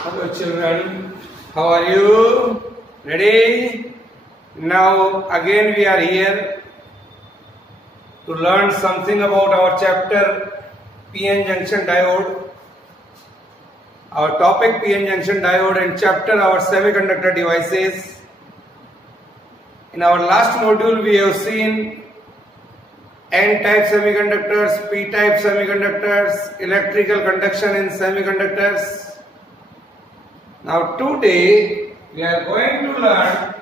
Hello children, how are you? Ready? Now again we are here to learn something about our chapter PN junction diode. Our topic PN junction diode and chapter our semiconductor devices. In our last module we have seen N-type semiconductors, P-type semiconductors, electrical conduction in semiconductors. Now today we are going to learn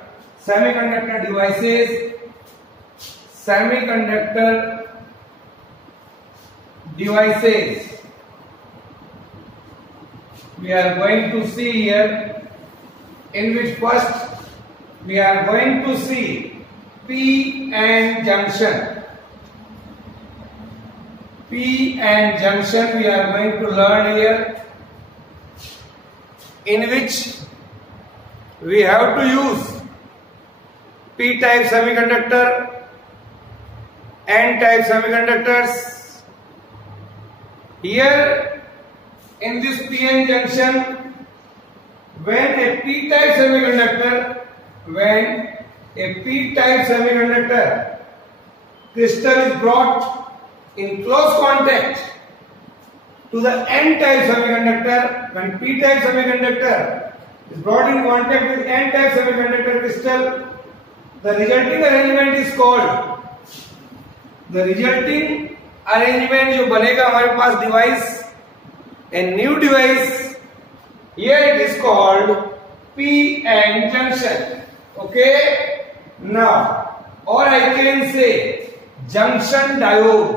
semiconductor devices, We are going to see here, in which first we are going to see P-N junction. P-N junction we are going to learn here, in which we have to use P-type semiconductor, N-type semiconductors. Here in this P-N junction, when a P-type semiconductor crystal is brought in close contact to the N-type semiconductor, when P-type semiconductor is brought in contact with N-type semiconductor crystal, the resulting arrangement is called, जो बनेगा हमारे पास device, a new device, here it is called P-N junction. Okay? Now, or I can say junction diode,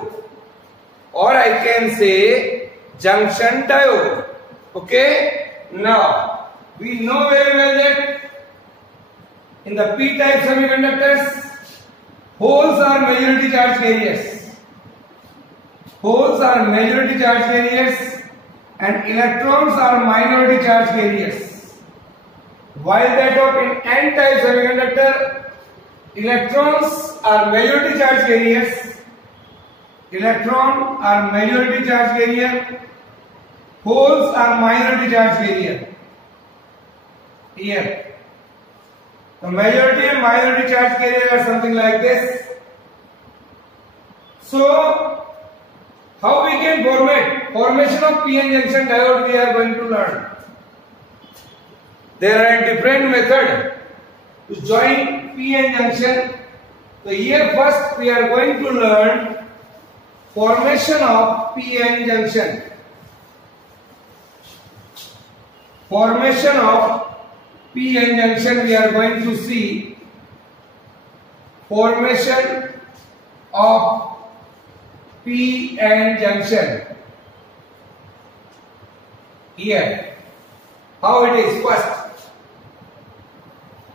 Okay? Now, we know very well that in the P-type semiconductors, holes are majority charge carriers. And electrons are minority charge carriers. While that of in N-type semiconductor, electrons are majority charge carriers. Holes are minority charge carrier. Here, the majority and minority charge carrier are something like this. So, how we can formation of PN junction diode we are going to learn. There are different methods to join PN junction. So here first we are going to learn formation of PN junction. Formation of PN junction we are going to see. Formation of PN junction. Here, how it is first.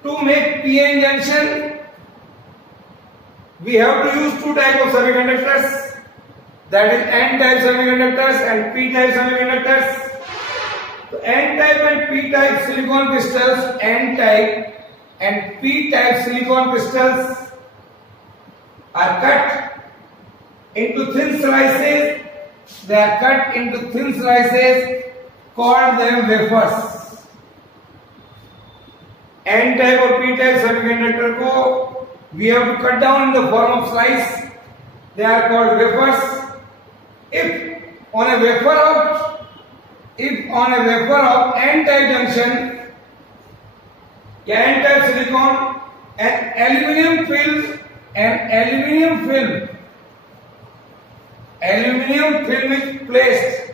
To make PN junction, we have to use two types of semiconductors, that is N-type semiconductors and P-type semiconductors. So N-type and P-type silicon crystals, N-type and P-type silicon crystals are cut into thin slices. They are cut into thin slices, called them wafers. N-type or P-type semiconductor को we have to cut down in the form of slice. They are called wafers. If on a wafer of N-type junction, N-type silicon, an aluminium film is placed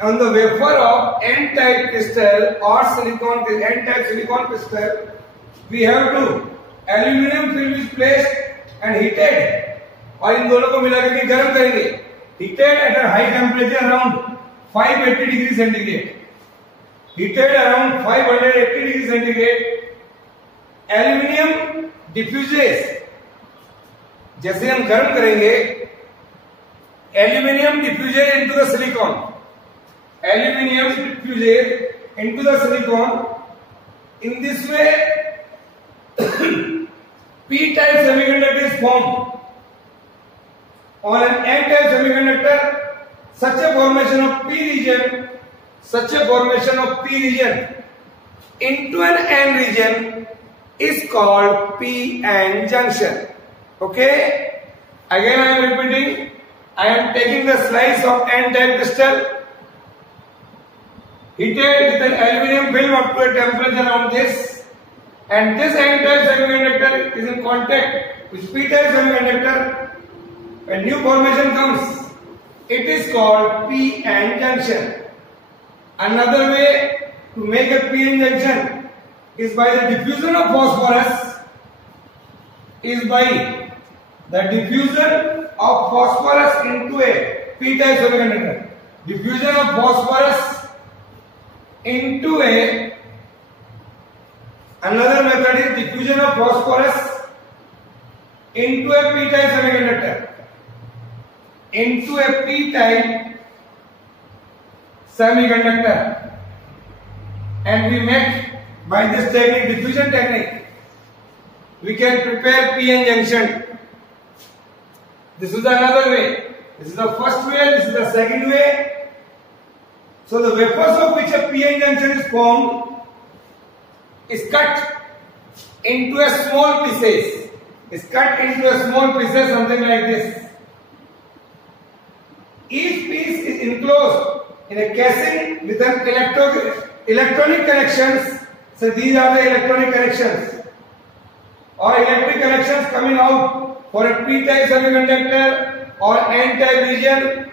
on the wafer of N-type crystal or N-type silicon crystal. We have to aluminium film is placed and heated, और इन दोनों को मिला करके गर्म करेंगे. Heated at a high temperature around 580 degree centigrade. Aluminium diffuses. जैसे हम गर्म करेंगे, aluminium diffuses into the silicon. In this way, P-type semiconductor is formed. On an N-type semiconductor, such a formation of P region such a formation of p region into an n region is called p-n junction. Okay, again I am repeating. I am taking the slice of n-type crystal, heated with an aluminum film up to a temperature around this, and this n-type semiconductor is in contact with p-type semiconductor. When new formation comes, it is called p-n junction. Another way to make a p-n junction is by the diffusion of phosphorus. Into a p-type semiconductor. Diffusion of phosphorus into a, another method is diffusion of phosphorus into a p-type semiconductor. Into a p-type semiconductor, and we make, by this technique, diffusion technique, we can prepare p-n junction. This is another way. This is the first way, this is the second way. So the wafers of which a p-n junction is formed is cut into a small pieces. Something like this. Each piece is enclosed in a casing with an electronic connections. So these are the electronic connections or electric connections coming out for a p-type semiconductor or n-type region.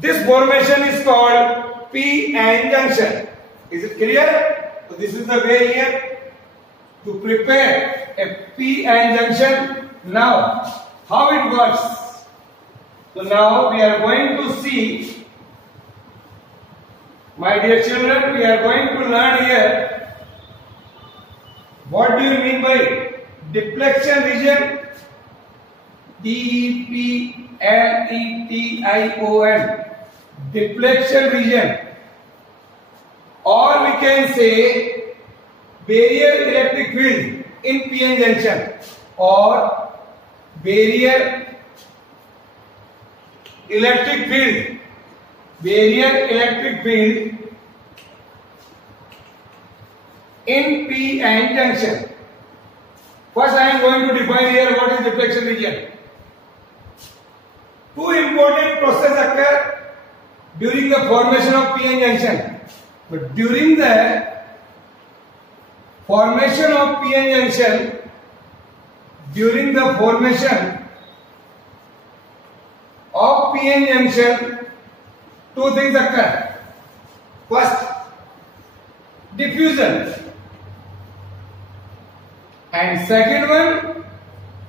This formation is called p-n junction. Is it clear? So this is the way here to prepare a p-n junction. Now, how it works? So now we are going to see, my dear children, we are going to learn here what do you mean by depletion region? D-E-P-L-E-T-I-O-N. Depletion region. Or we can say barrier electric field in p-n junction, or barrier electric field in p-n junction. First I am going to define here what is depletion region. Two important processes occur during the formation of p-n junction. But during the formation of p-n junction, two things occur. First, diffusion, and second one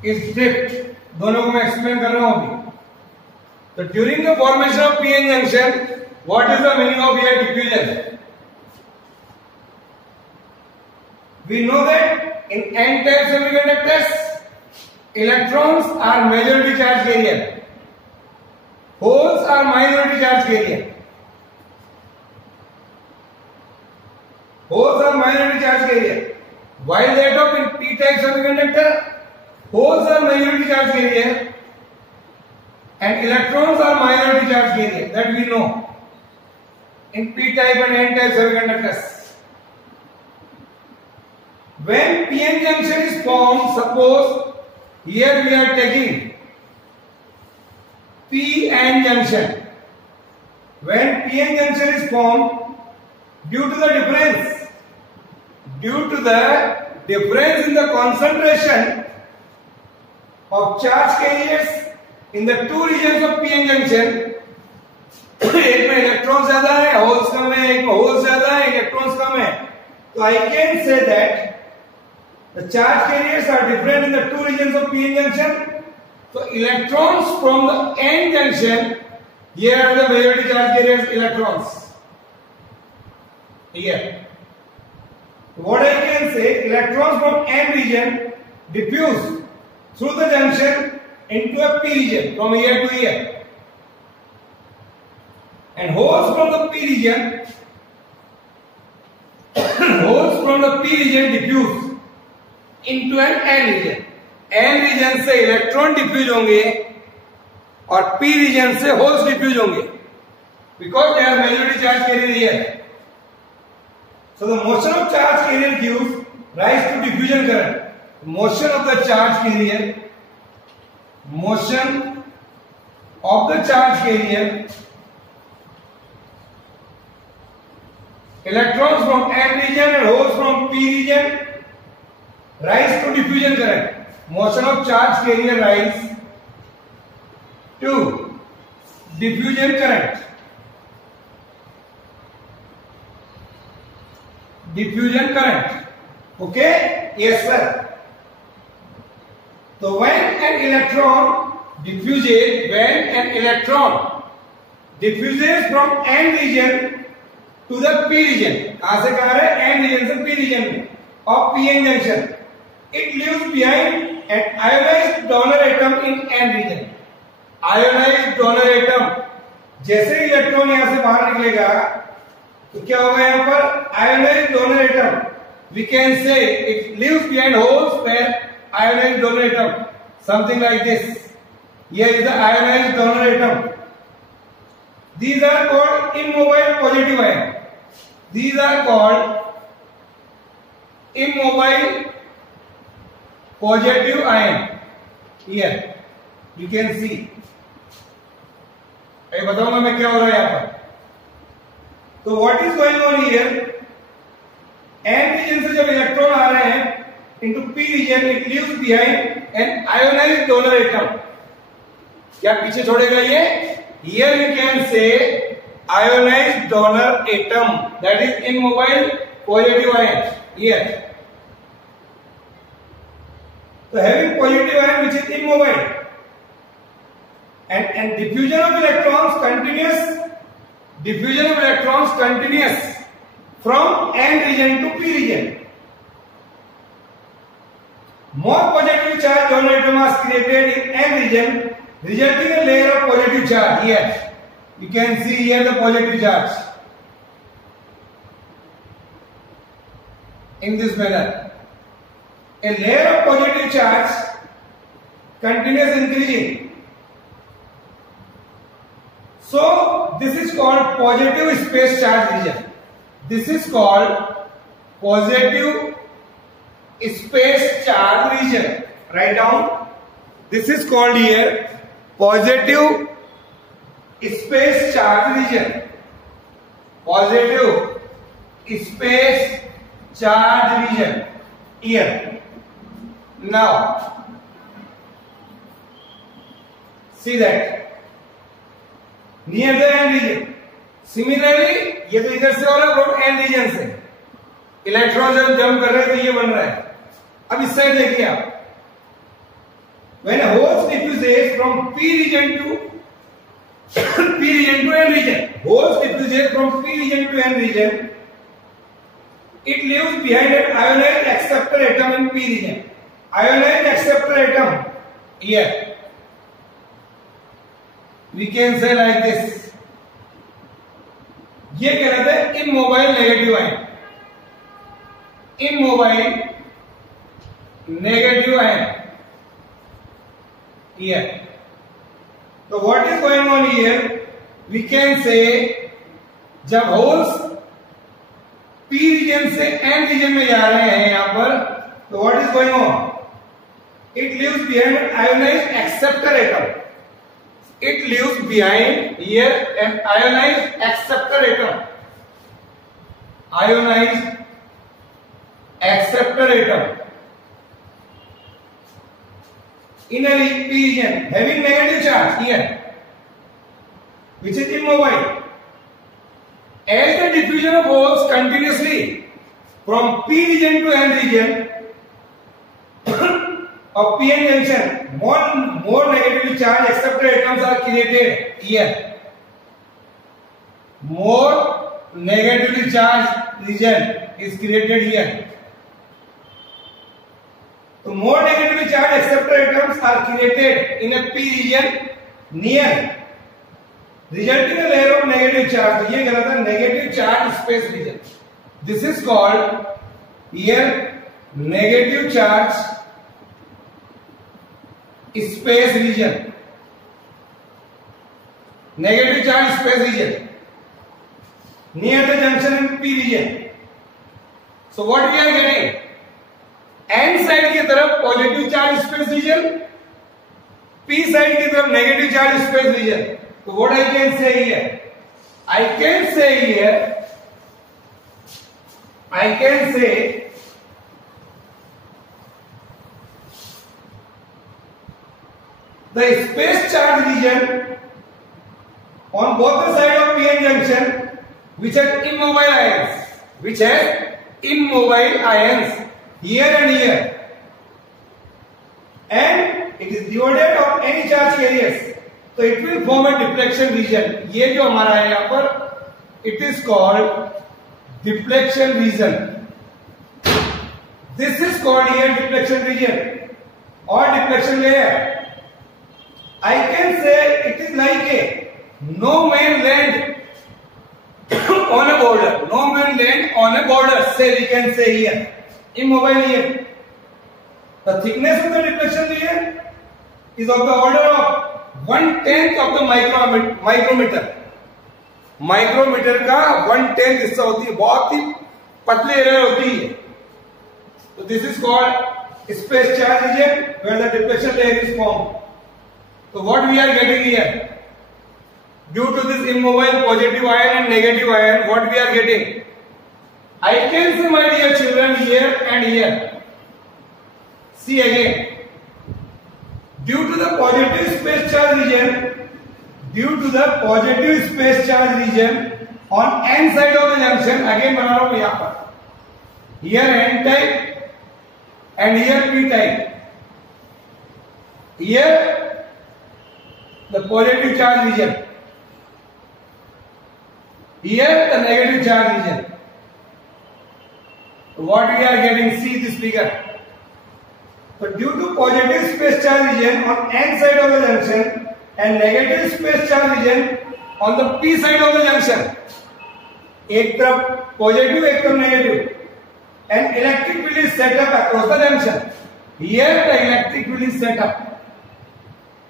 is drift. दोनों को मैं explain कर रहा हूं अभी. So during the formation of p-n junction, what is the meaning of here diffusion? We know that in n-type semiconductors, electrons are majority charge carrier, holes are minority charge carrier. While that of in p-type semiconductor, holes are majority charge carrier and electrons are minority charge carrier. That we know in p-type and n-type semiconductors. When p-n junction is formed, suppose here we are taking p-n junction. When p-n junction is formed, due to the difference in the concentration of charge carriers in the two regions of p-n junction, एक में electron ज्यादा है, holes कम है, एक में holes ज्यादा है, electrons कम है. So I can say that the charge carriers are different in the two regions of p-n junction. So electrons from the n junction, here are the majority charge carriers electrons. Here. What I can say, electrons from n region diffuse through the junction into a p region from here to here. And holes from the p region diffuse into an n region. n region से electron diffuse होंगे और p region से holes diffuse होंगे. because they are majority charge carrier here. So the motion of charge carrier gives rise to diffusion current. Motion of the charge carrier, electrons from n region and holes from p region rise to diffusion current. Motion of charge carrier rise to diffusion current. Diffusion current. Okay? Yes, sir. So when an electron diffuses from n region to the p region, कहां से कहां है? n region से p region of p-n junction, it leaves behind an ionized donor atom in n region. Ionized donor atom, जैसे electron यहां से बाहर निकलेगा तो क्या होगा? यहां पर ionized donor atom, we can say it leaves behind holes where ionized donor atom, something like this. Here is the ionized donor atom. These are called immobile positive ion. These are called immobile positive ion. Here you can see. मैं बताऊंगा मैं क्या हो रहा है यहाँ पर. तो what is going on here? n region से जब इलेक्ट्रॉन आ रहे हैं into p region, it leaves behind an ionized donor atom. क्या पीछे छोड़ेगा ये? Here you can say ionized donor atom, that is immobile positive ion. Here, so having positive ion which is immobile, and diffusion of electrons continuous from n region to p region. More positive charge donor atom is created in n region, resulting in a layer of positive charge. Here you can see here the positive charge in this manner. A layer of positive charge, continuous increasing. So this is called positive space charge region. This is called positive space charge region. Write down. This is called here positive space charge region. Positive space charge region. Here. Now see that near the n region. Similarly, ये तो इधर से हो रहा है n region से. Electron जब jump कर रहे हैं तो ये बन रहा है. अब इस साइड देखिए आप. When a hole diffuses from p region to n region, holes diffuses from p region to n region, it leaves behind an ionized acceptor atom in p region. Ionized acceptor atom here. We can say like this. ये कहते हैं immobile negative ion. Immobile negative ion. Here. So what is going on here? We can say जब holes p region से n region में जा रहे हैं यहाँ पर, तो what is going on? It leaves behind an ionized acceptor atom. It leaves behind here an ionized acceptor atom. Ionized acceptor atom in a p region having negative charge here, which is immobile. As the diffusion of holes continuously from p region to n region of p-n junction, more negatively charged acceptor atoms are created here. More negatively charged region is created here. So more negatively charged acceptor atoms are created in a p region near, resulting in a layer of negative charge. तो ये कहलाता है negative charge space region. This is called here negative charge space region. Negative charge space region. near the junction in P region. So what we are getting? N side की तरफ positive charge space region, P side की तरफ negative charge space region. So what I can say here? I can say the space charge region on both the side of PN junction which has immobile ions here and here, and it is devoid of any charge carriers, so it will form a deflection region. ये जो हमारा है यहाँ पर, it is called deflection region. This is called here deflection region or deflection layer. I can say it is like a no man land on a border. No man land on a border. Say we can say here immobile here. The thickness of the deflection layer is of the order of 1/10 of the micrometer. Micrometer का 1/10 हिस्सा होती है, बहुत ही पतली area होती है. So this is called space charge region where the deflection layer is formed. So what we are getting here, due to this immobile positive ion and negative ion, what we are getting? I can see, my dear children, here and here. See again. Due to the positive space charge region, on N side of the junction, again बना रहा हूं यहाँ पर. Here N type and here P type. Here the positive charge region, here the negative charge region. What we are getting, see this figure. So due to positive space charge region on N side of the junction and negative space charge region on the P side of the junction, एक तरफ positive एक तरफ negative, and electric field is set up across the junction. Here the electric field is set up.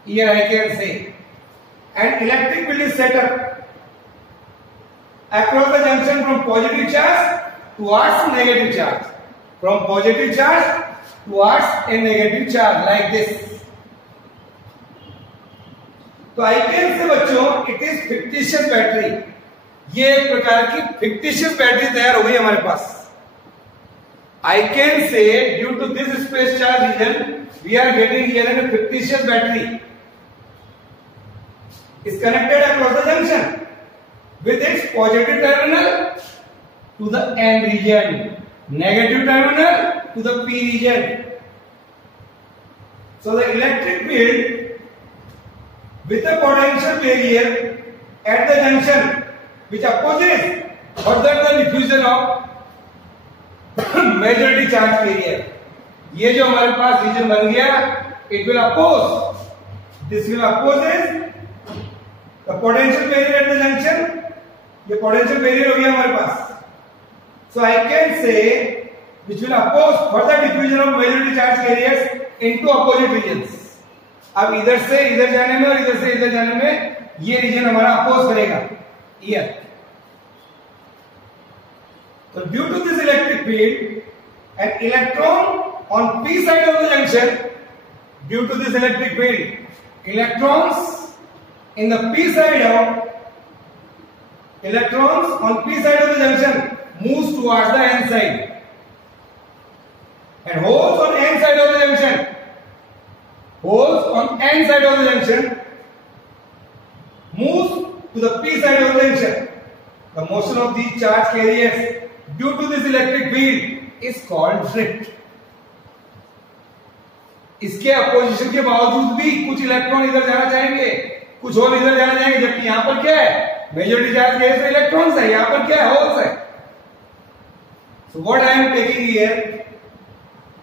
Here I can say, and electric field is set up across the junction from positive charge towards negative charge, from positive charge towards a negative charge, like this. तो I can say बच्चों, it is fictitious battery. ये एक प्रकार की fictitious battery तैयार हो गई हमारे पास. I can say due to this space charge region, we are getting here a fictitious battery. Is connected across the junction with its positive terminal to the N region, negative terminal to the P region. So the electric field with a potential barrier at the junction which opposes further the diffusion of majority charge carrier. ये जो हमारे पास region बन गया, it will oppose, this will opposes the potential barrier at the junction. ये potential barrier हो गया हमारे पास. So I can say which will oppose further diffusion of majority charge carriers into opposite regions. अब इधर से इधर जाने में और इधर से इधर जाने में ये रीजन हमारा अपोज करेगा. Here. So due to this electric field, an electron on P side of the junction, due to this electric field, electrons in the P side of electrons on P side of the junction moves towards the N side, and holes on N side of the junction, holes on N side of the junction moves to the P side of the junction. The motion of these charge carriers due to this electric field is called drift. इसके opposition के बावजूद भी कुछ electron इधर जाना चाहेंगे, कुछ whole इधर जाना चाहेंगे, जबकि यहां पर क्या है, मेजॉरिटी चार्ज केस में इलेक्ट्रॉन्स है, यहां पर क्या है, होल्स है. So what I am taking here,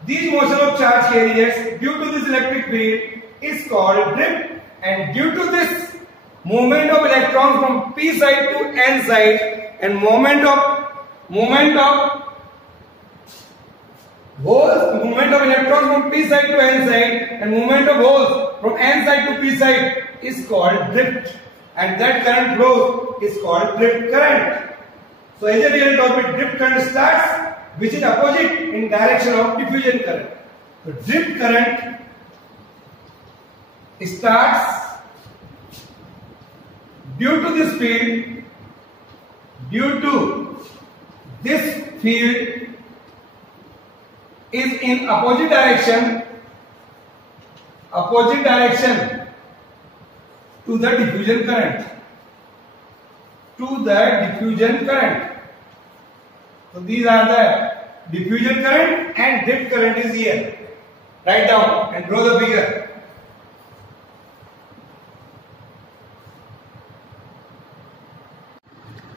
these motion of charge carriers due to this electric field is called drift, and due to this movement of electrons from P side to N side and movement of electrons from P side to N side and movement of holes from N side to P side is called drift, and that current flow is called drift current. So as a real topic, drift current starts, which is opposite in direction of diffusion current. So drift current starts due to this field is in opposite direction to the diffusion current. So these are the diffusion current and drift current is here. Write down and draw the figure.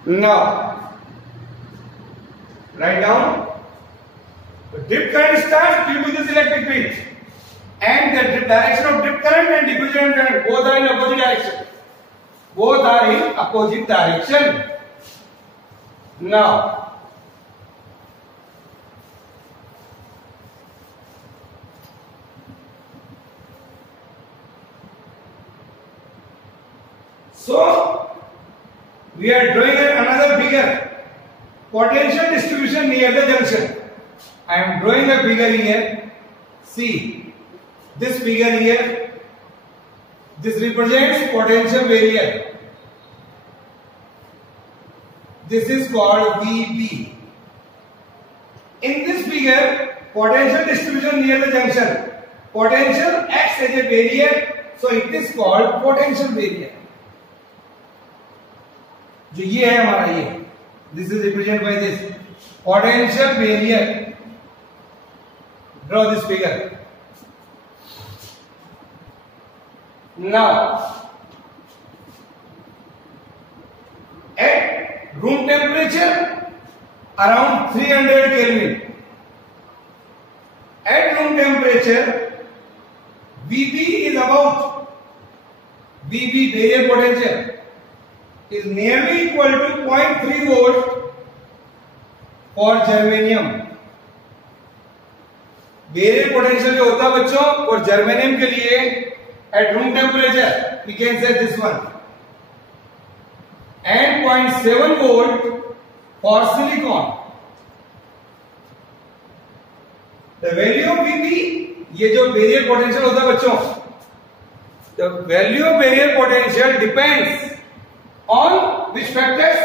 Now, write down. The drift current starts due to this electric field, and the direction of drift current and diffusion current both are in opposite direction. Now, so we are drawing another figure, potential distribution near the junction. I am drawing a figure here. See this figure here. This represents potential barrier. This is called VB. In this figure, potential distribution near the junction. Potential acts as a barrier, so it is called potential barrier. जो ये है हमारा ये, this is represented by this potential barrier. Draw this figure. Now, at room temperature around 300 Kelvin, at room temperature, VB is about VB barrier potential is nearly equal to 0.3 volt for germanium. Barrier potential जो होता है बच्चों और germanium के लिए at room temperature we can say this one, and 0.7 volt for silicon. The value of VB, ये जो barrier potential होता है बच्चों, the value of barrier potential depends on which factors?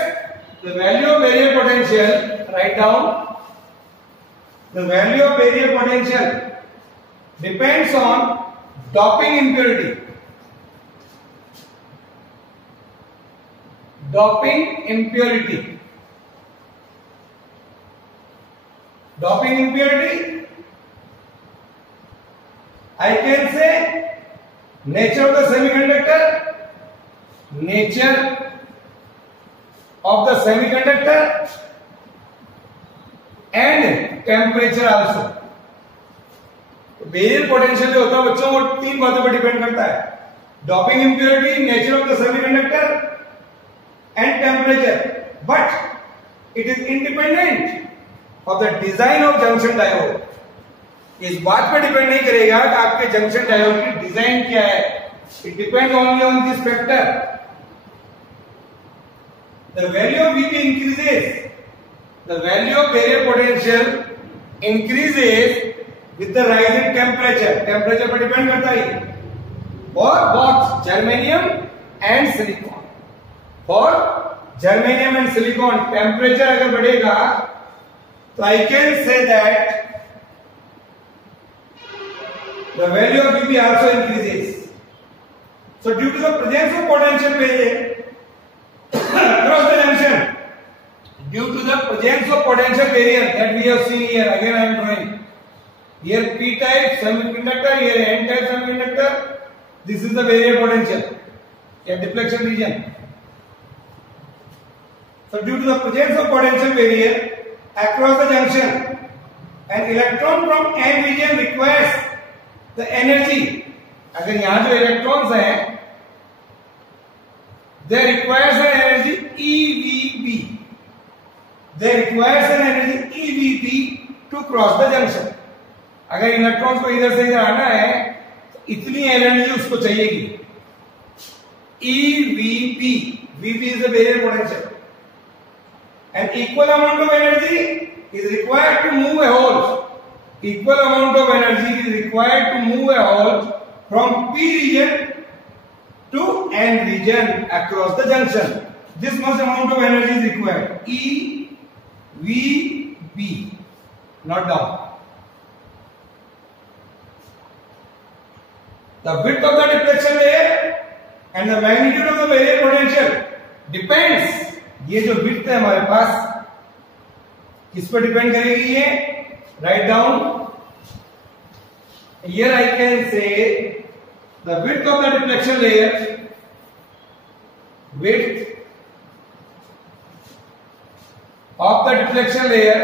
The value of barrier potential, write down. The value of barrier potential depends on doping impurity. Doping impurity. Doping impurity, I can say nature of the semiconductor, nature of the semiconductor and temperature also. Barrier potential जो होता है बच्चों वो तीन बातों पर depend करता है, doping impurity, nature of the semiconductor and temperature, but it is independent of the design of junction diode. इस बात पर डिपेंड नहीं करेगा कि आपके जंक्शन डायोड की डिजाइन क्या है. It depend only on this factor. The value of VB increases. The value of barrier potential increases with the rise in temperature. Temperature पर डिपेंड करता है. For both germanium and silicon. For germanium and silicon, temperature अगर बढ़ेगा, तो I can say that the value of VB also increases. So due to the presence of potential barrier across the junction, due to the presence of potential barrier that we have seen here, again I am drawing here p-type semiconductor, here n-type semiconductor. This is the barrier potential, a deflection region. So due to the presence of potential barrier across the junction, an electron from n region requires the energy. अगर यहाँ जो electrons हैं, they requires an energy EVB. They requires an energy EVB to cross the junction. अगर electrons को इधर से इधर आना है तो इतनी एनर्जी उसको चाहिएगी. EVB, VB is the barrier potential. An equal amount of energy is required to move a hole. Equal amount of energy is required to move a hole from P region to N region across the junction. This much amount of energy is required. E, V, B. Not down. The width of the deflection layer and the magnitude of the barrier potential depends. ये जो width है हमारे पास किस पर depend करेगी? ये write down. Here I can say the width of the deflection layer, width of the deflection layer,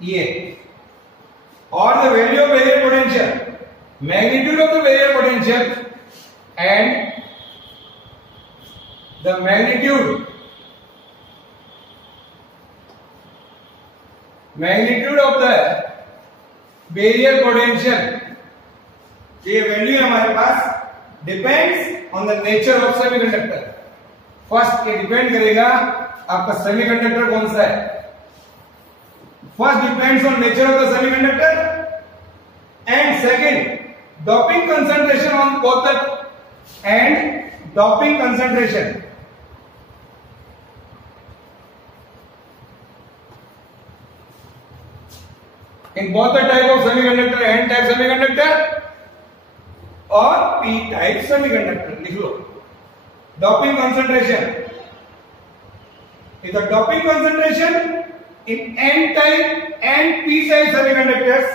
ये, or the value of barrier potential, magnitude of the barrier potential and the magnitude of the barrier potential, ये value है हमारे पास, depends on the nature of semiconductor. First ये depend करेगा आपका semiconductor कौन सा है. First depends on nature of the semiconductor and second doping concentration on both the and doping concentration. In both the type of semiconductor, N type semiconductor or P type semiconductor. लिख लो. Doping concentration. If the doping concentration in N type and P type semiconductors,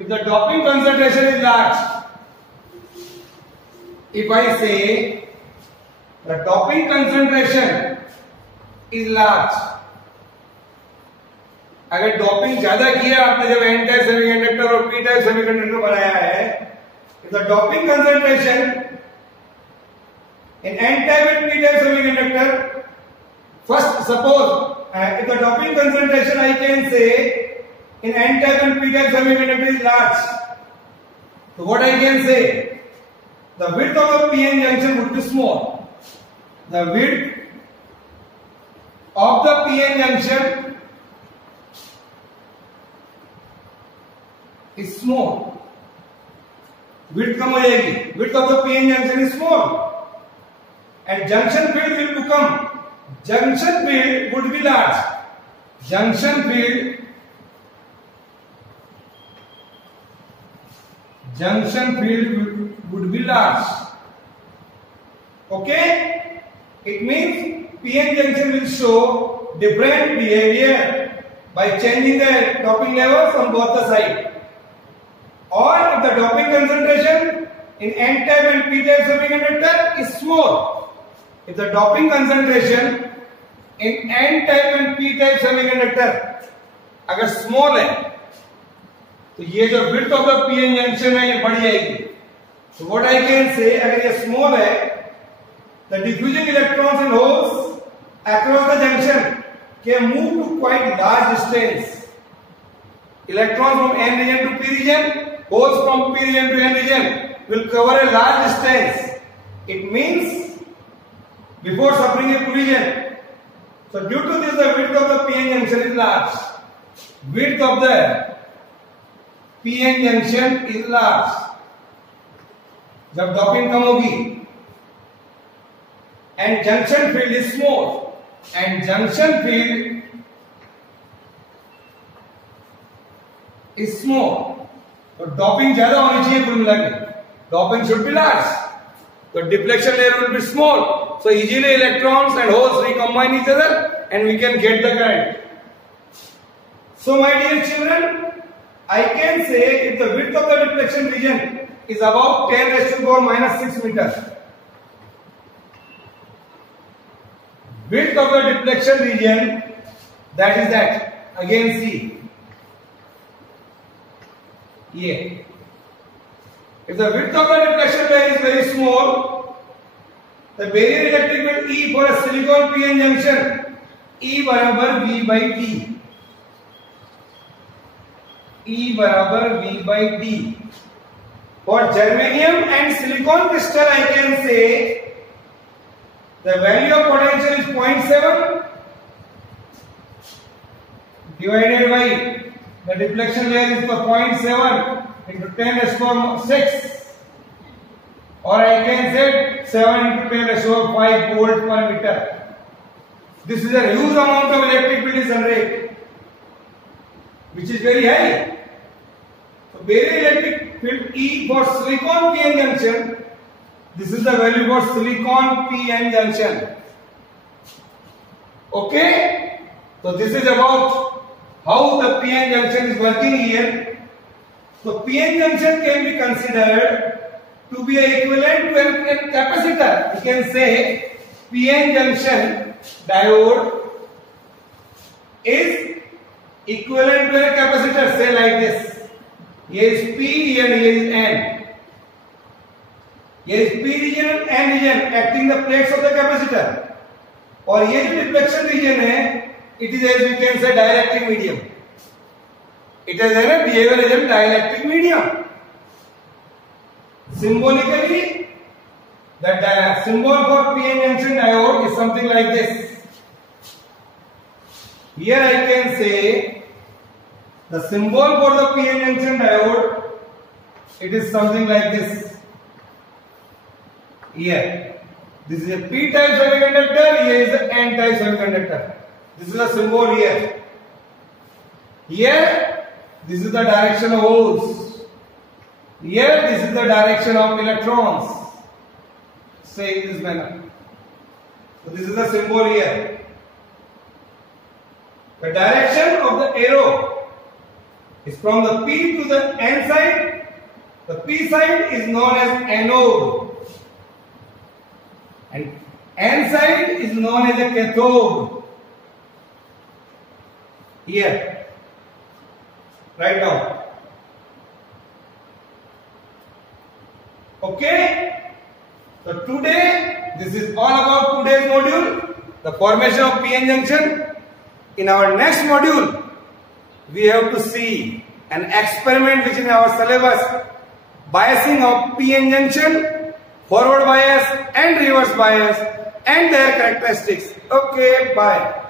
if the doping concentration is large, if I say the doping concentration is large, अगर doping ज्यादा किया आपने जब N type semiconductor और P type semiconductor बनाया है, if the doping concentration in N type and P type semiconductor, first suppose if the doping concentration I can say in N type and P type semiconductor is large, so what I can say, the width of the PN junction would be small. The width of the PN junction is small. Width कम हो जाएगी. Width of the PN junction is small, and junction field will become. Junction field would be large. Junction field would be large. Okay? It means PN junction will show different behavior by changing the doping levels on both the sides. Or if the doping concentration in N type and P type semiconductor is small, if the doping concentration in N type and P type semiconductor अगर small है, तो ये जो width of the PN junction है ये बढ़ जाएगी. So what I can say, अगर ये small है, the diffusing electrons and holes across the junction can move to quite large distance. Electrons from N region to P region, holes from P region to N region will cover a large distance. It means before suffering a collision. So due to this, the width of the PN junction is large. Width of the PN junction is large. जब doping कम होगी and junction field is small, and junction field is small, तो doping ज्यादा होनी चाहिए कुल मिला के. Doping should be large. The deflection layer will be small, so easily electrons and holes recombine each other and we can get the current. So my dear children, I can say if the width of the deflection region is about 10 raised to the power minus 6 meters. Width of the deflection region, that is that. Again see. Yeah. If the width of the deflection layer is very small, the barrier electric field E for a silicon PN junction, E बराबर V by T. E बराबर V by T. For germanium and silicon crystal, I can say The value of potential is 0.7 divided by the deflection layer is the 0.7 into 10 raised to 6, or I can say 7 into 10 raised to 5 volt per meter. This is a huge amount of electric field is generated, which is very high. So very electric field E for silicon PN junction. This is the value for silicon PN junction. Okay? So this is about how the PN junction is working here. So PN junction can be considered to be equivalent to a capacitor. You can say PN junction diode is equivalent to a capacitor. Say like this. Here is P and here is N. Here is P region and N region acting the plates of the capacitor. और ये जो deflection reason है, it is as we can say dielectric medium. It is a behavior as a dielectric medium. Symbolically, the symbol for PN junction diode is something like this. Here I can say the symbol for the PN junction diode, it is something like this. Here, this is a P type semiconductor, here is the N type semiconductor. This is the symbol here. Here, this is the direction of holes. Here, this is the direction of electrons. Say in this manner. So this is the symbol here. The direction of the arrow is from the P to the N side. The P side is known as anode. And N side is known as a cathode. Here, right now. Okay? So today, this is all about today's module, the formation of PN junction. In our next module, we have to see an experiment which is in our syllabus, biasing of PN junction, forward bias and reverse bias and their characteristics. Okay, bye.